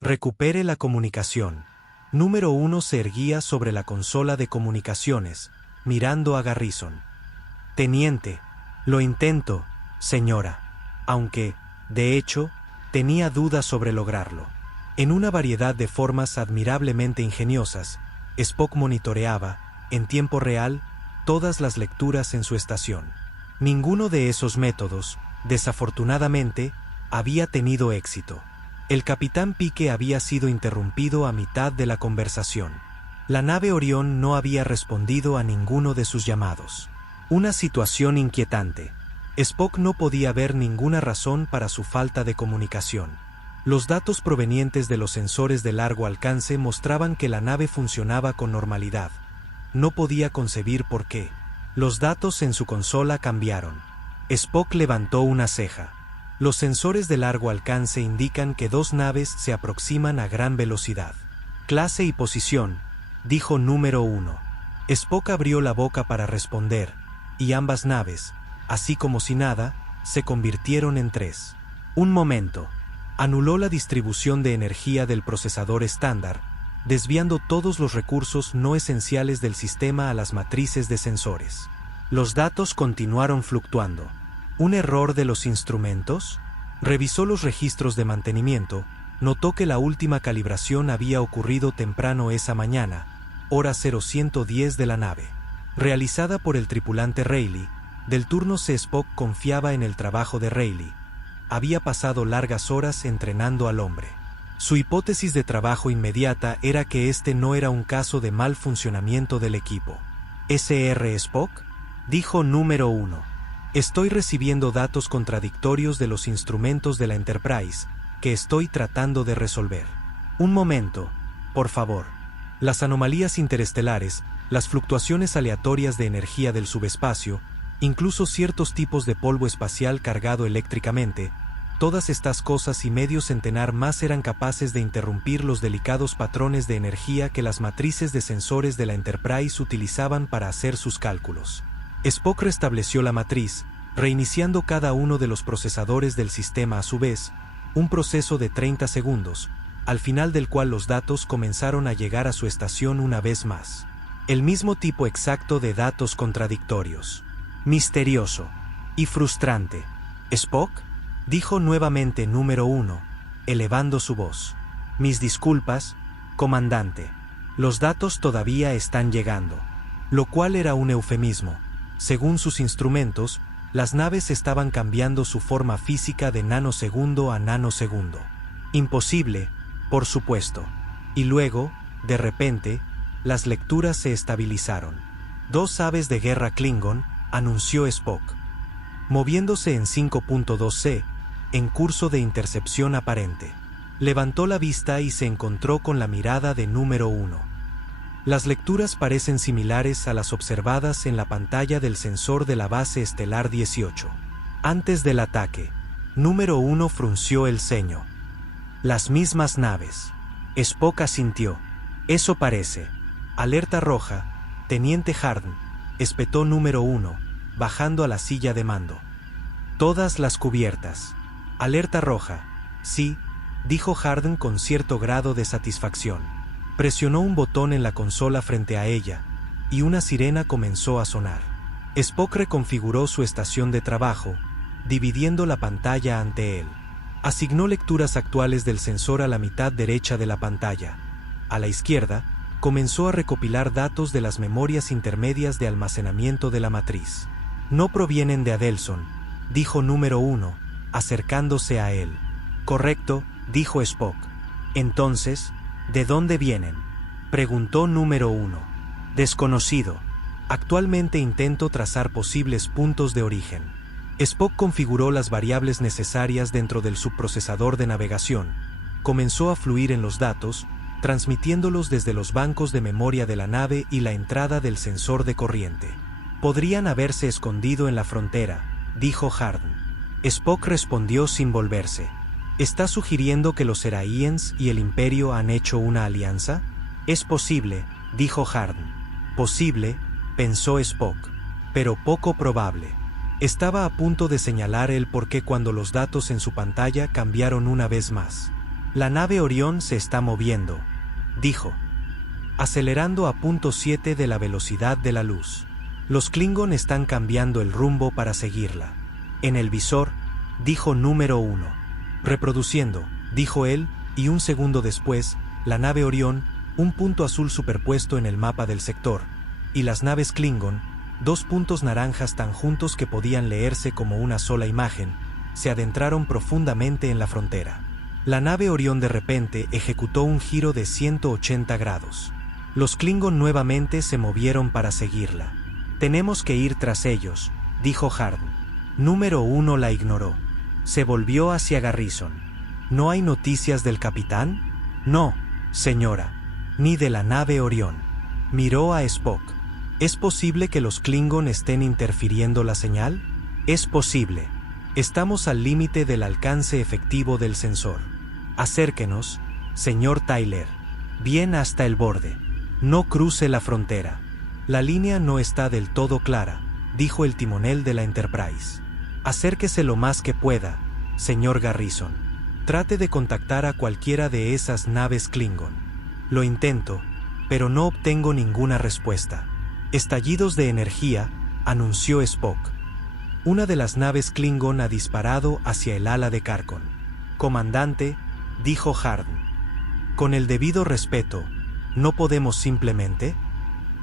Recupere la comunicación. Número 1 se erguía sobre la consola de comunicaciones, mirando a Garrison. Teniente, lo intento, señora. Aunque, de hecho, tenía dudas sobre lograrlo. En una variedad de formas admirablemente ingeniosas, Spock monitoreaba, en tiempo real, todas las lecturas en su estación. Ninguno de esos métodos, desafortunadamente, había tenido éxito. El capitán Pike había sido interrumpido a mitad de la conversación. La nave Orión no había respondido a ninguno de sus llamados. Una situación inquietante. Spock no podía ver ninguna razón para su falta de comunicación. Los datos provenientes de los sensores de largo alcance mostraban que la nave funcionaba con normalidad. No podía concebir por qué. Los datos en su consola cambiaron. Spock levantó una ceja. Los sensores de largo alcance indican que dos naves se aproximan a gran velocidad. Clase y posición, dijo número 1. Spock abrió la boca para responder, y ambas naves, así como si nada, se convirtieron en tres. Un momento. Anuló la distribución de energía del procesador estándar, desviando todos los recursos no esenciales del sistema a las matrices de sensores. Los datos continuaron fluctuando. ¿Un error de los instrumentos? Revisó los registros de mantenimiento, notó que la última calibración había ocurrido temprano esa mañana, hora 0110 de la nave. Realizada por el tripulante Rayleigh, del turno C. Spock confiaba en el trabajo de Rayleigh. Había pasado largas horas entrenando al hombre. Su hipótesis de trabajo inmediata era que este no era un caso de mal funcionamiento del equipo. ¿Sr. Spock? Dijo número 1. Estoy recibiendo datos contradictorios de los instrumentos de la Enterprise, que estoy tratando de resolver. Un momento, por favor. Las anomalías interestelares, las fluctuaciones aleatorias de energía del subespacio, incluso ciertos tipos de polvo espacial cargado eléctricamente, todas estas cosas y medio centenar más eran capaces de interrumpir los delicados patrones de energía que las matrices de sensores de la Enterprise utilizaban para hacer sus cálculos. Spock restableció la matriz, reiniciando cada uno de los procesadores del sistema a su vez, un proceso de 30 segundos, al final del cual los datos comenzaron a llegar a su estación una vez más. El mismo tipo exacto de datos contradictorios. Misterioso y frustrante. ¿Spock? Dijo nuevamente número 1, elevando su voz. Mis disculpas, comandante. Los datos todavía están llegando. Lo cual era un eufemismo. Según sus instrumentos, las naves estaban cambiando su forma física de nanosegundo a nanosegundo. Imposible, por supuesto. Y luego, de repente, las lecturas se estabilizaron. Dos aves de guerra Klingon, anunció Spock. Moviéndose en 5.2C, en curso de intercepción aparente. Levantó la vista y se encontró con la mirada de número 1. Las lecturas parecen similares a las observadas en la pantalla del sensor de la base estelar 18. Antes del ataque, número 1 frunció el ceño. Las mismas naves. Spock asintió. Eso parece. Alerta roja, Teniente Harden, espetó número 1, bajando a la silla de mando. Todas las cubiertas. Alerta roja. Sí, dijo Harden con cierto grado de satisfacción. Presionó un botón en la consola frente a ella, y una sirena comenzó a sonar. Spock reconfiguró su estación de trabajo, dividiendo la pantalla ante él. Asignó lecturas actuales del sensor a la mitad derecha de la pantalla. A la izquierda, comenzó a recopilar datos de las memorias intermedias de almacenamiento de la matriz. No provienen de Adelson, dijo número 1, acercándose a él. Correcto, dijo Spock. Entonces, ¿de dónde vienen? Preguntó número 1. Desconocido. Actualmente intento trazar posibles puntos de origen. Spock configuró las variables necesarias dentro del subprocesador de navegación. Comenzó a fluir en los datos, transmitiéndolos desde los bancos de memoria de la nave y la entrada del sensor de corriente. Podrían haberse escondido en la frontera, dijo Harden. Spock respondió sin volverse. ¿Está sugiriendo que los Seraïens y el Imperio han hecho una alianza? Es posible, dijo Harden. Posible, pensó Spock, pero poco probable. Estaba a punto de señalar el porqué cuando los datos en su pantalla cambiaron una vez más. La nave Orión se está moviendo, dijo, acelerando a 0.7 de la velocidad de la luz. Los Klingon están cambiando el rumbo para seguirla. En el visor, dijo número 1. Reproduciendo, dijo él, y un segundo después, la nave Orión, un punto azul superpuesto en el mapa del sector, y las naves Klingon, 2 puntos naranjas tan juntos que podían leerse como una sola imagen, se adentraron profundamente en la frontera. La nave Orión de repente ejecutó un giro de 180 grados. Los Klingon nuevamente se movieron para seguirla. Tenemos que ir tras ellos, dijo Harden. Número 1 la ignoró. Se volvió hacia Garrison. ¿No hay noticias del capitán? No, señora. Ni de la nave Orión. Miró a Spock. ¿Es posible que los Klingon estén interfiriendo la señal? Es posible. Estamos al límite del alcance efectivo del sensor. Acérquenos, señor Tyler. Bien hasta el borde. No cruce la frontera. La línea no está del todo clara, dijo el timonel de la Enterprise. Acérquese lo más que pueda, señor Garrison. Trate de contactar a cualquiera de esas naves Klingon. Lo intento, pero no obtengo ninguna respuesta. Estallidos de energía, anunció Spock. Una de las naves Klingon ha disparado hacia el ala de Carcon. Comandante, dijo Harden. Con el debido respeto, ¿no podemos simplemente?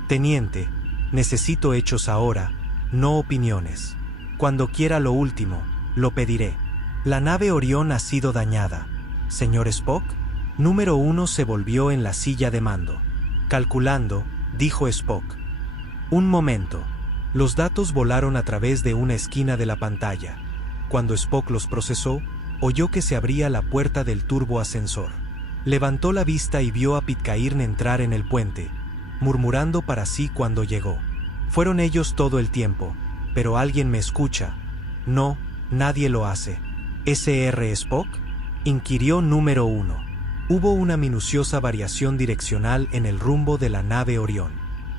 Teniente, necesito hechos ahora, no opiniones. Cuando quiera lo último, lo pediré. La nave Orión ha sido dañada. ¿Señor Spock? Número 1 se volvió en la silla de mando. Calculando, dijo Spock. Un momento. Los datos volaron a través de una esquina de la pantalla. Cuando Spock los procesó, oyó que se abría la puerta del turboascensor. Levantó la vista y vio a Pitcairn entrar en el puente, murmurando para sí cuando llegó. Fueron ellos todo el tiempo, pero alguien me escucha. No, nadie lo hace. ¿SR Spock? Inquirió número 1. Hubo una minuciosa variación direccional en el rumbo de la nave Orión.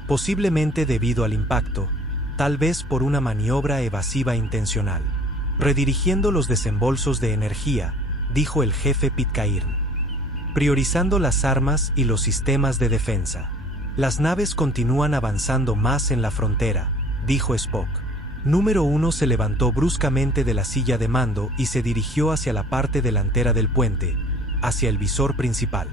Posiblemente debido al impacto, tal vez por una maniobra evasiva intencional. Redirigiendo los desembolsos de energía, dijo el jefe Pitcairn. Priorizando las armas y los sistemas de defensa. Las naves continúan avanzando más en la frontera, dijo Spock. Número 1 se levantó bruscamente de la silla de mando y se dirigió hacia la parte delantera del puente, hacia el visor principal.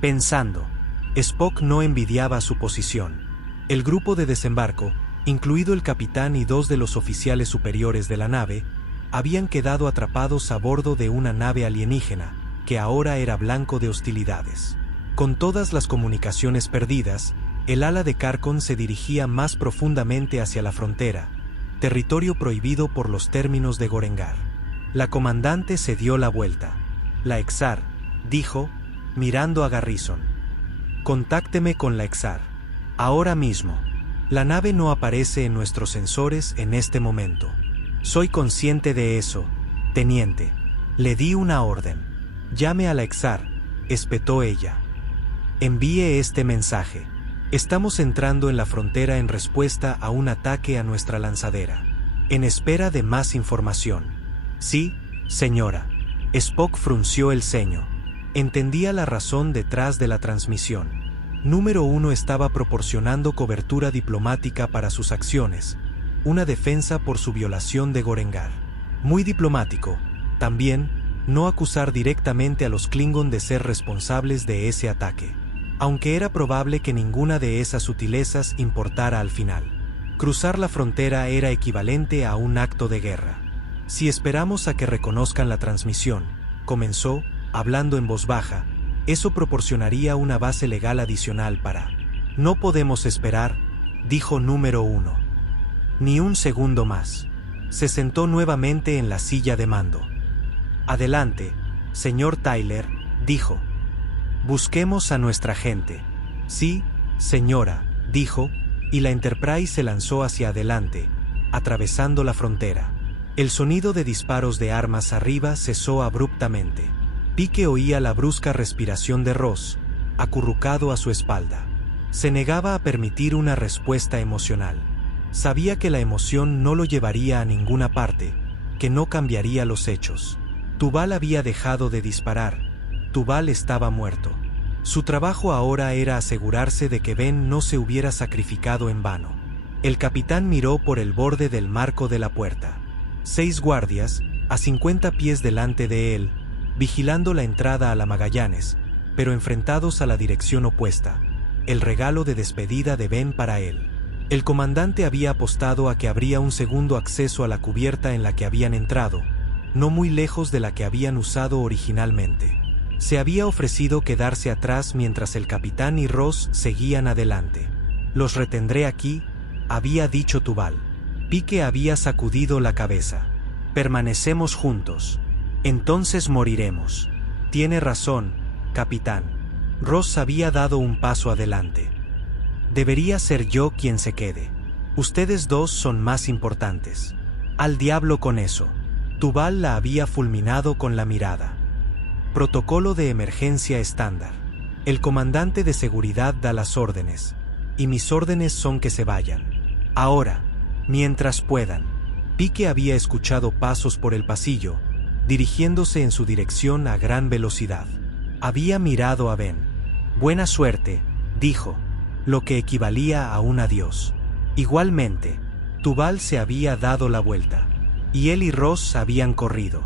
Pensando. Spock no envidiaba su posición. El grupo de desembarco, incluido el capitán y 2 de los oficiales superiores de la nave, habían quedado atrapados a bordo de una nave alienígena, que ahora era blanco de hostilidades. Con todas las comunicaciones perdidas, el ala de Carcon se dirigía más profundamente hacia la frontera, territorio prohibido por los términos de Gorengar. La comandante se dio la vuelta. La Exar, dijo, mirando a Garrison. Contácteme con la Exar. Ahora mismo. La nave no aparece en nuestros sensores en este momento. Soy consciente de eso, teniente. Le di una orden. Llame a la Exar, espetó ella. Envíe este mensaje. Estamos entrando en la frontera en respuesta a un ataque a nuestra lanzadera. En espera de más información. Sí, señora. Spock frunció el ceño. Entendía la razón detrás de la transmisión. Número 1 estaba proporcionando cobertura diplomática para sus acciones, una defensa por su violación de Gorengar. Muy diplomático, también, no acusar directamente a los Klingon de ser responsables de ese ataque. Aunque era probable que ninguna de esas sutilezas importara al final. Cruzar la frontera era equivalente a un acto de guerra. Si esperamos a que reconozcan la transmisión, comenzó, hablando en voz baja, eso proporcionaría una base legal adicional para... No podemos esperar, dijo número 1. Ni un segundo más. Se sentó nuevamente en la silla de mando. Adelante, señor Tyler, dijo. Busquemos a nuestra gente. Sí, señora, dijo, y la Enterprise se lanzó hacia adelante, atravesando la frontera. El sonido de disparos de armas arriba cesó abruptamente. Pike oía la brusca respiración de Ross, acurrucado a su espalda. Se negaba a permitir una respuesta emocional. Sabía que la emoción no lo llevaría a ninguna parte, que no cambiaría los hechos. Tubal había dejado de disparar, Tubal estaba muerto. Su trabajo ahora era asegurarse de que Ben no se hubiera sacrificado en vano. El capitán miró por el borde del marco de la puerta. 6 guardias, a 50 pies delante de él, vigilando la entrada a la Magallanes, pero enfrentados a la dirección opuesta. El regalo de despedida de Ben para él. El comandante había apostado a que habría un segundo acceso a la cubierta en la que habían entrado, no muy lejos de la que habían usado originalmente. Se había ofrecido quedarse atrás mientras el capitán y Ross seguían adelante. «Los retendré aquí», había dicho Tubal. Pike había sacudido la cabeza. «Permanecemos juntos. Entonces moriremos». «Tiene razón, capitán». Ross había dado un paso adelante. «Debería ser yo quien se quede. Ustedes dos son más importantes». «Al diablo con eso». Tubal la había fulminado con la mirada. Protocolo de emergencia estándar. El comandante de seguridad da las órdenes, y mis órdenes son que se vayan. Ahora, mientras puedan. Pike había escuchado pasos por el pasillo, dirigiéndose en su dirección a gran velocidad. Había mirado a Ben. «Buena suerte», dijo, lo que equivalía a un adiós. Igualmente, Tubal se había dado la vuelta, y él y Ross habían corrido.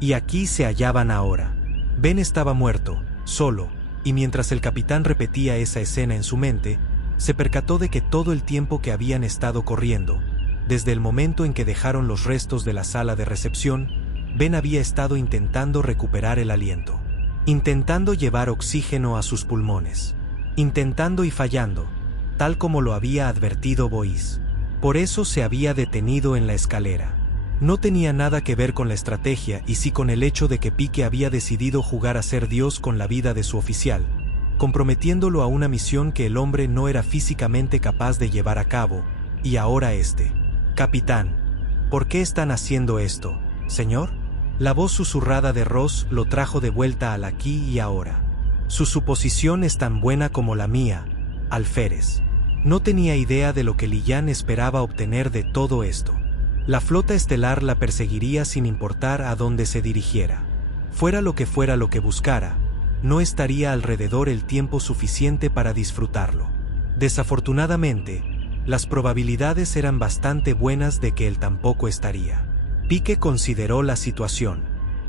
Y aquí se hallaban ahora. Ben estaba muerto, solo, y mientras el capitán repetía esa escena en su mente, se percató de que todo el tiempo que habían estado corriendo, desde el momento en que dejaron los restos de la sala de recepción, Ben había estado intentando recuperar el aliento, intentando llevar oxígeno a sus pulmones, intentando y fallando, tal como lo había advertido Boyce. Por eso se había detenido en la escalera. No tenía nada que ver con la estrategia y sí con el hecho de que Pike había decidido jugar a ser Dios con la vida de su oficial, comprometiéndolo a una misión que el hombre no era físicamente capaz de llevar a cabo, y ahora «Capitán, ¿por qué están haciendo esto, señor?» La voz susurrada de Ross lo trajo de vuelta al aquí y ahora. «Su suposición es tan buena como la mía, alférez». No tenía idea de lo que Lillian esperaba obtener de todo esto. La flota estelar la perseguiría sin importar a dónde se dirigiera. Fuera lo que buscara, no estaría alrededor el tiempo suficiente para disfrutarlo. Desafortunadamente, las probabilidades eran bastante buenas de que él tampoco estaría. Pike consideró la situación.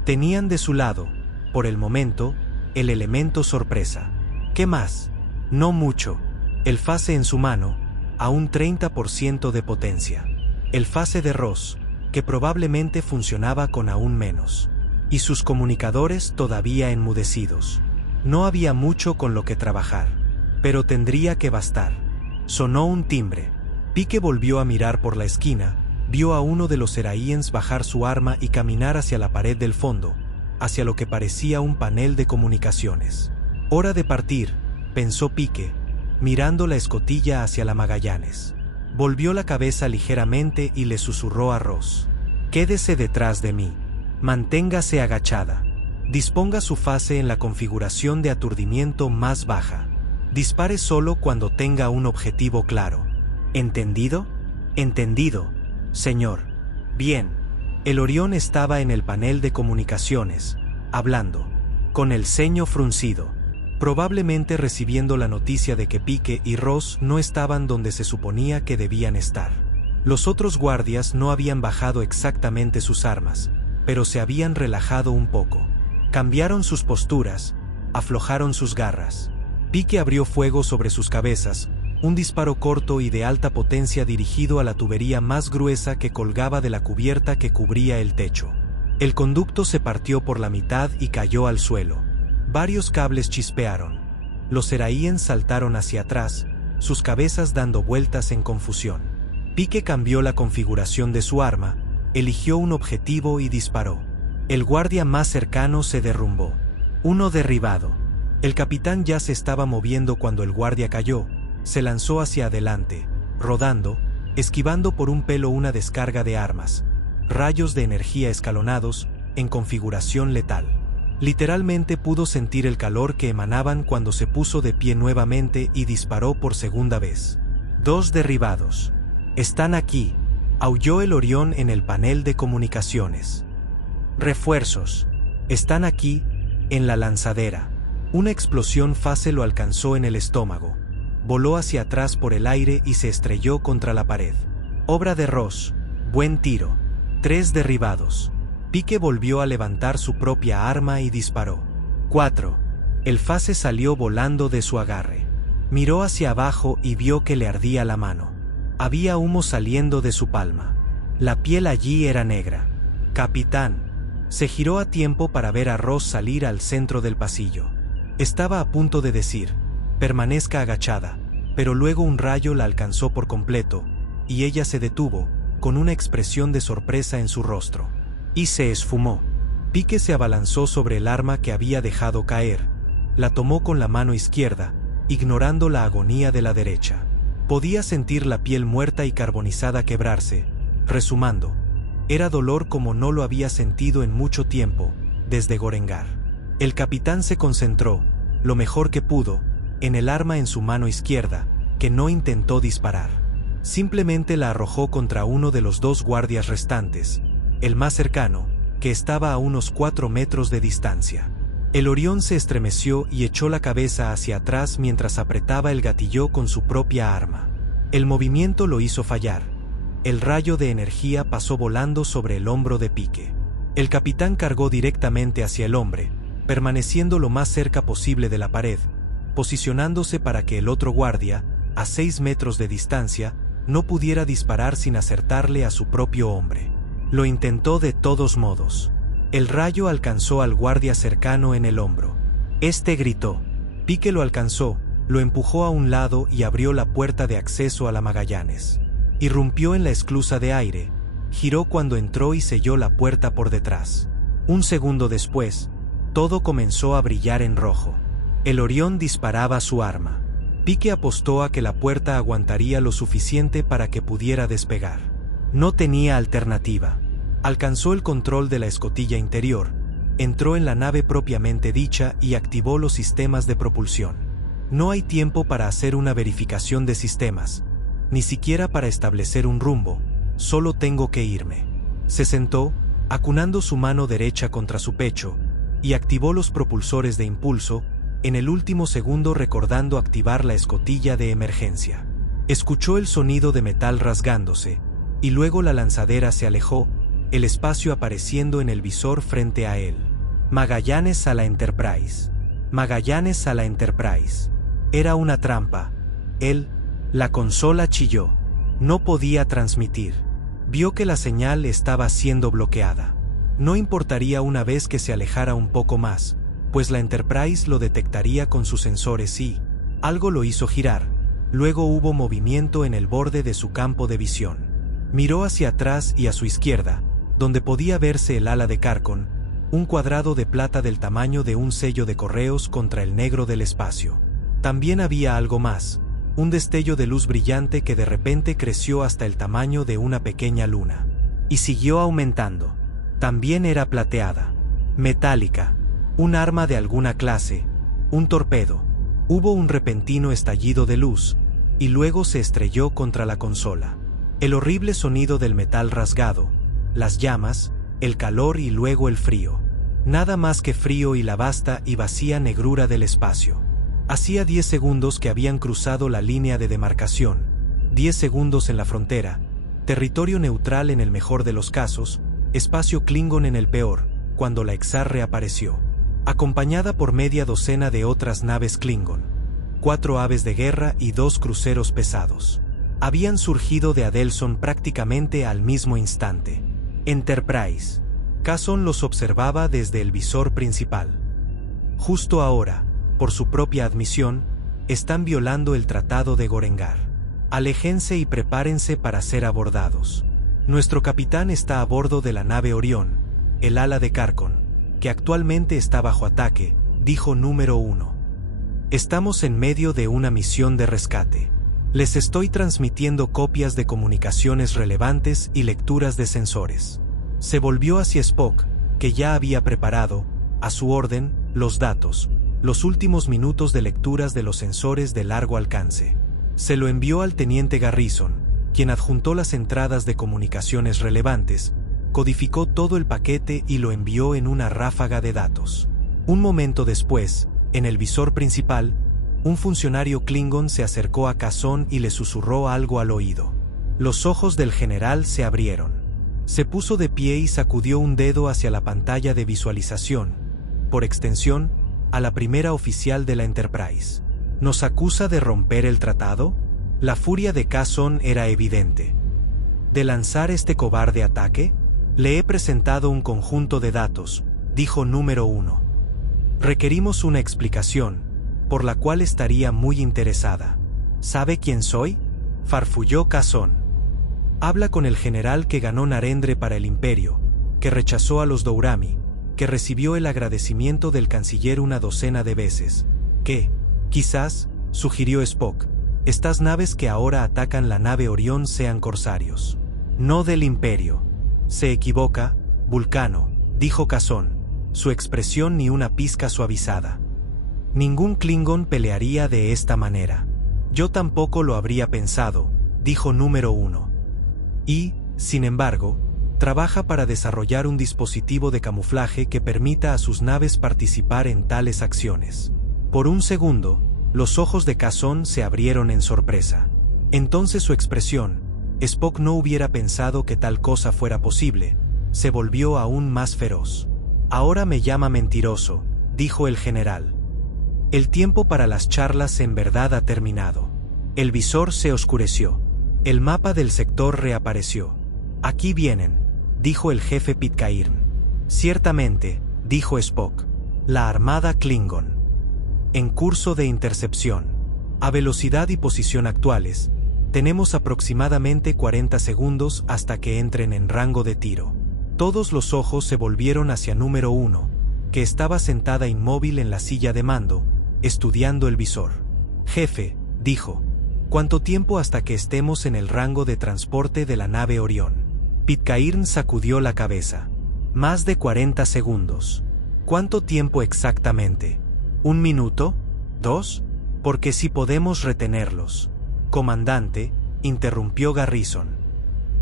Tenían de su lado, por el momento, el elemento sorpresa. ¿Qué más? No mucho. El fase en su mano, a un 30% de potencia. El fase de Ross, que probablemente funcionaba con aún menos. Y sus comunicadores todavía enmudecidos. No había mucho con lo que trabajar. Pero tendría que bastar. Sonó un timbre. Pike volvió a mirar por la esquina, vio a uno de los Seraíens bajar su arma y caminar hacia la pared del fondo, hacia lo que parecía un panel de comunicaciones. «Hora de partir», pensó Pike, mirando la escotilla hacia la Magallanes. Volvió la cabeza ligeramente y le susurró a Ross: «Quédese detrás de mí. Manténgase agachada. Disponga su fase en la configuración de aturdimiento más baja. Dispare solo cuando tenga un objetivo claro. ¿Entendido?» «Entendido, señor». «Bien». El Orión estaba en el panel de comunicaciones, hablando, con el ceño fruncido, probablemente recibiendo la noticia de que Pike y Ross no estaban donde se suponía que debían estar. Los otros guardias no habían bajado exactamente sus armas, pero se habían relajado un poco. Cambiaron sus posturas, aflojaron sus garras. Pike abrió fuego sobre sus cabezas, un disparo corto y de alta potencia dirigido a la tubería más gruesa que colgaba de la cubierta que cubría el techo. El conducto se partió por la mitad y cayó al suelo. Varios cables chispearon. Los Seraíens saltaron hacia atrás, sus cabezas dando vueltas en confusión. Pike cambió la configuración de su arma, eligió un objetivo y disparó. El guardia más cercano se derrumbó. Uno derribado. El capitán ya se estaba moviendo cuando el guardia cayó, se lanzó hacia adelante, rodando, esquivando por un pelo una descarga de armas, rayos de energía escalonados, en configuración letal. Literalmente pudo sentir el calor que emanaban cuando se puso de pie nuevamente y disparó por segunda vez. 2 derribados. «Están aquí», aulló el Orión en el panel de comunicaciones. «Refuerzos. Están aquí», En la lanzadera, una explosión fácil lo alcanzó en el estómago. Voló hacia atrás por el aire y se estrelló contra la pared. Obra de Ross. Buen tiro. 3 derribados. Pike volvió a levantar su propia arma y disparó. 4. El Fase salió volando de su agarre. Miró hacia abajo y vio que le ardía la mano. Había humo saliendo de su palma. La piel allí era negra. «Capitán». Se giró a tiempo para ver a Ross salir al centro del pasillo. Estaba a punto de decir, «Permanezca agachada», pero luego un rayo la alcanzó por completo, y ella se detuvo, con una expresión de sorpresa en su rostro. Y se esfumó. Pike se abalanzó sobre el arma que había dejado caer. La tomó con la mano izquierda, ignorando la agonía de la derecha. Podía sentir la piel muerta y carbonizada quebrarse, resumando. Era dolor como no lo había sentido en mucho tiempo, desde Gorengar. El capitán se concentró, lo mejor que pudo, en el arma en su mano izquierda, que no intentó disparar. Simplemente la arrojó contra uno de los 2 guardias restantes, el más cercano, que estaba a unos 4 metros de distancia. El Orión se estremeció y echó la cabeza hacia atrás mientras apretaba el gatillo con su propia arma. El movimiento lo hizo fallar. El rayo de energía pasó volando sobre el hombro de Pike. El capitán cargó directamente hacia el hombre, permaneciendo lo más cerca posible de la pared, posicionándose para que el otro guardia, a 6 metros de distancia, no pudiera disparar sin acertarle a su propio hombre. Lo intentó de todos modos. El rayo alcanzó al guardia cercano en el hombro. Este gritó. Pike lo alcanzó, lo empujó a un lado y abrió la puerta de acceso a la Magallanes. Irrumpió en la esclusa de aire, giró cuando entró y selló la puerta por detrás. Un segundo después, todo comenzó a brillar en rojo. El Orión disparaba su arma. Pike apostó a que la puerta aguantaría lo suficiente para que pudiera despegar. No tenía alternativa. Alcanzó el control de la escotilla interior, entró en la nave propiamente dicha y activó los sistemas de propulsión. No hay tiempo para hacer una verificación de sistemas, ni siquiera para establecer un rumbo, solo tengo que irme. Se sentó, acunando su mano derecha contra su pecho, y activó los propulsores de impulso, en el último segundo recordando activar la escotilla de emergencia. Escuchó el sonido de metal rasgándose, y luego la lanzadera se alejó, el espacio apareciendo en el visor frente a él. Magallanes a la Enterprise. Magallanes a la Enterprise. Era una trampa. La consola chilló. No podía transmitir. Vio que la señal estaba siendo bloqueada. No importaría una vez que se alejara un poco más, pues la Enterprise lo detectaría con sus sensores y algo lo hizo girar. Luego hubo movimiento en el borde de su campo de visión. Miró hacia atrás y a su izquierda, donde podía verse el ala de Carcon, un cuadrado de plata del tamaño de un sello de correos contra el negro del espacio. También había algo más, un destello de luz brillante que de repente creció hasta el tamaño de una pequeña luna. Y siguió aumentando. También era plateada, metálica, un arma de alguna clase, un torpedo. Hubo un repentino estallido de luz, y luego se estrelló contra la consola. El horrible sonido del metal rasgado, las llamas, el calor y luego el frío. Nada más que frío y la vasta y vacía negrura del espacio. Hacía 10 segundos que habían cruzado la línea de demarcación, 10 segundos en la frontera, territorio neutral en el mejor de los casos, espacio Klingon en el peor, cuando la Exar reapareció, acompañada por media docena de otras naves Klingon, 4 aves de guerra y 2 cruceros pesados. Habían surgido de Adelson prácticamente al mismo instante. Enterprise. Casson los observaba desde el visor principal. Justo ahora, por su propia admisión, están violando el Tratado de Gorengar. Aléjense y prepárense para ser abordados. Nuestro capitán está a bordo de la nave Orión, el ala de Carcon, que actualmente está bajo ataque, dijo número 1. Estamos en medio de una misión de rescate. Les estoy transmitiendo copias de comunicaciones relevantes y lecturas de sensores. Se volvió hacia Spock, que ya había preparado, a su orden, los datos, los últimos minutos de lecturas de los sensores de largo alcance. Se lo envió al teniente Garrison, quien adjuntó las entradas de comunicaciones relevantes, codificó todo el paquete y lo envió en una ráfaga de datos. Un momento después, en el visor principal, un funcionario Klingon se acercó a Kazon y le susurró algo al oído. Los ojos del general se abrieron. Se puso de pie y sacudió un dedo hacia la pantalla de visualización, por extensión, a la primera oficial de la Enterprise. ¿Nos acusa de romper el tratado? La furia de Kazon era evidente. ¿De lanzar este cobarde ataque? Le he presentado un conjunto de datos, dijo número 1. Requerimos una explicación, por la cual estaría muy interesada. ¿Sabe quién soy? Farfulló Kazon. Habla con el general que ganó Narendra para el Imperio, que rechazó a los Dourami, que recibió el agradecimiento del canciller una docena de veces, que, quizás, sugirió Spock, estas naves que ahora atacan la nave Orión sean corsarios. No del Imperio. Se equivoca, Vulcano, dijo Kazon, su expresión ni una pizca suavizada. Ningún Klingon pelearía de esta manera. Yo tampoco lo habría pensado, dijo número 1. Y, sin embargo, trabaja para desarrollar un dispositivo de camuflaje que permita a sus naves participar en tales acciones. Por un segundo, los ojos de Kazon se abrieron en sorpresa. Entonces su expresión, Spock no hubiera pensado que tal cosa fuera posible, se volvió aún más feroz. Ahora me llama mentiroso, dijo el general. El tiempo para las charlas en verdad ha terminado. El visor se oscureció. El mapa del sector reapareció. Aquí vienen, dijo el jefe Pitcairn. Ciertamente, dijo Spock. La armada Klingon. En curso de intercepción. A velocidad y posición actuales, tenemos aproximadamente 40 segundos hasta que entren en rango de tiro. Todos los ojos se volvieron hacia número 1, que estaba sentada inmóvil en la silla de mando, estudiando el visor. Jefe, dijo, ¿cuánto tiempo hasta que estemos en el rango de transporte de la nave Orión? Pitcairn sacudió la cabeza. Más de 40 segundos. ¿Cuánto tiempo exactamente? ¿1 minuto? ¿2? Porque si podemos retenerlos. Comandante, interrumpió Garrison.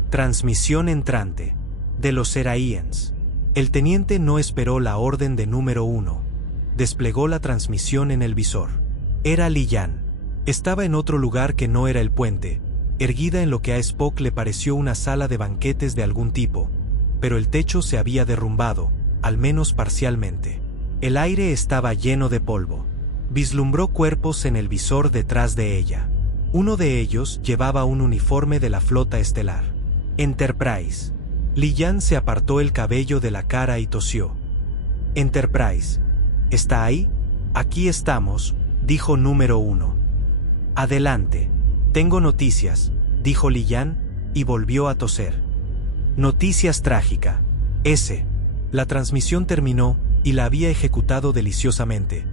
Transmisión entrante. De los Seraiens. El teniente no esperó la orden de número 1. Desplegó la transmisión en el visor. Era Liyan. Estaba en otro lugar que no era el puente, erguida en lo que a Spock le pareció una sala de banquetes de algún tipo, pero el techo se había derrumbado, al menos parcialmente. El aire estaba lleno de polvo. Vislumbró cuerpos en el visor detrás de ella. Uno de ellos llevaba un uniforme de la flota estelar. Enterprise. Liyan se apartó el cabello de la cara y tosió. Enterprise. ¿Está ahí? Aquí estamos, dijo número 1. Adelante. Tengo noticias, dijo Liyan, y volvió a toser. Noticias trágica. La transmisión terminó, y la había ejecutado deliciosamente.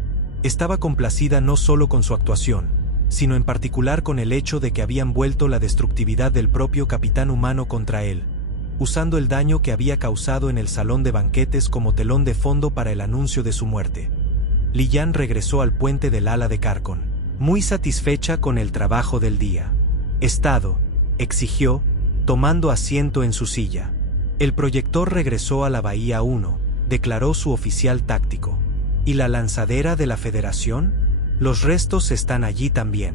Estaba complacida no solo con su actuación, sino en particular con el hecho de que habían vuelto la destructividad del propio capitán humano contra él, usando el daño que había causado en el salón de banquetes como telón de fondo para el anuncio de su muerte. Liyan regresó al puente del ala de Carcon, muy satisfecha con el trabajo del día. Estado, exigió, tomando asiento en su silla. El proyector regresó a la Bahía 1, declaró su oficial táctico. ¿Y la lanzadera de la Federación? Los restos están allí también.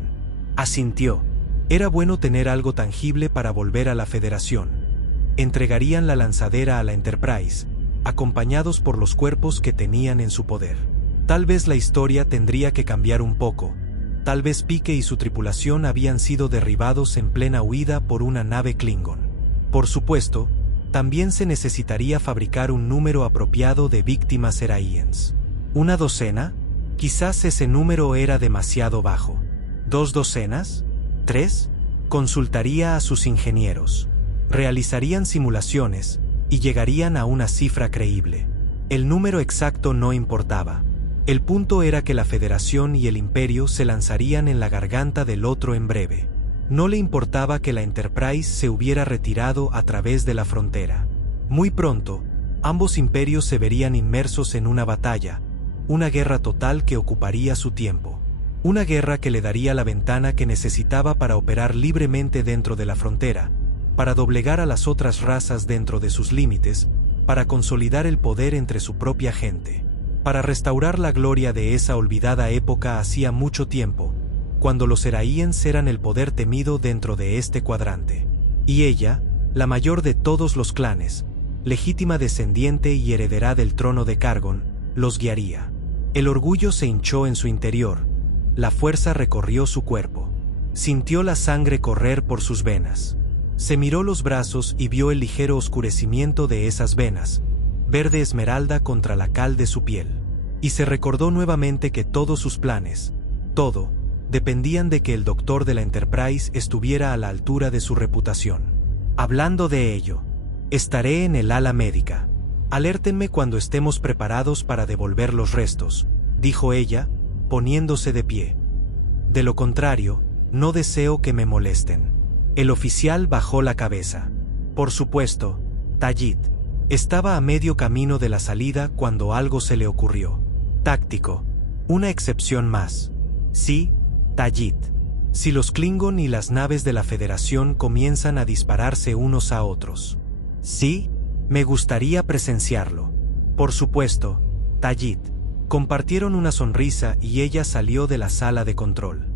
Asintió. Era bueno tener algo tangible para volver a la Federación. Entregarían la lanzadera a la Enterprise, acompañados por los cuerpos que tenían en su poder. Tal vez la historia tendría que cambiar un poco. Tal vez Pike y su tripulación habían sido derribados en plena huida por una nave Klingon. Por supuesto, también se necesitaría fabricar un número apropiado de víctimas Seraiens. ¿1 docena? Quizás ese número era demasiado bajo. ¿2 docenas? ¿3? Consultaría a sus ingenieros. Realizarían simulaciones, y llegarían a una cifra creíble. El número exacto no importaba. El punto era que la Federación y el Imperio se lanzarían en la garganta del otro en breve. No le importaba que la Enterprise se hubiera retirado a través de la frontera. Muy pronto, ambos imperios se verían inmersos en una batalla, una guerra total que ocuparía su tiempo. Una guerra que le daría la ventana que necesitaba para operar libremente dentro de la frontera, para doblegar a las otras razas dentro de sus límites, para consolidar el poder entre su propia gente. para restaurar la gloria de esa olvidada época hacía mucho tiempo, cuando los Eraíens eran el poder temido dentro de este cuadrante. Y ella, la mayor de todos los clanes, legítima descendiente y heredera del trono de Cargon, los guiaría. El orgullo se hinchó en su interior, la fuerza recorrió su cuerpo. Sintió la sangre correr por sus venas. Se miró los brazos y vio el ligero oscurecimiento de esas venas, verde esmeralda contra la cal de su piel. Y se recordó nuevamente que todos sus planes, todo, dependían de que el doctor de la Enterprise estuviera a la altura de su reputación. Hablando de ello, estaré en el ala médica. Alértenme cuando estemos preparados para devolver los restos, dijo ella, poniéndose de pie. De lo contrario, no deseo que me molesten. El oficial bajó la cabeza. Por supuesto, Tallit. Estaba a medio camino de la salida cuando algo se le ocurrió. Táctico. Una excepción más. Sí, Tallit. Si los Klingon y las naves de la Federación comienzan a dispararse unos a otros. Sí, me gustaría presenciarlo. Por supuesto, Tallit. Compartieron una sonrisa y ella salió de la sala de control.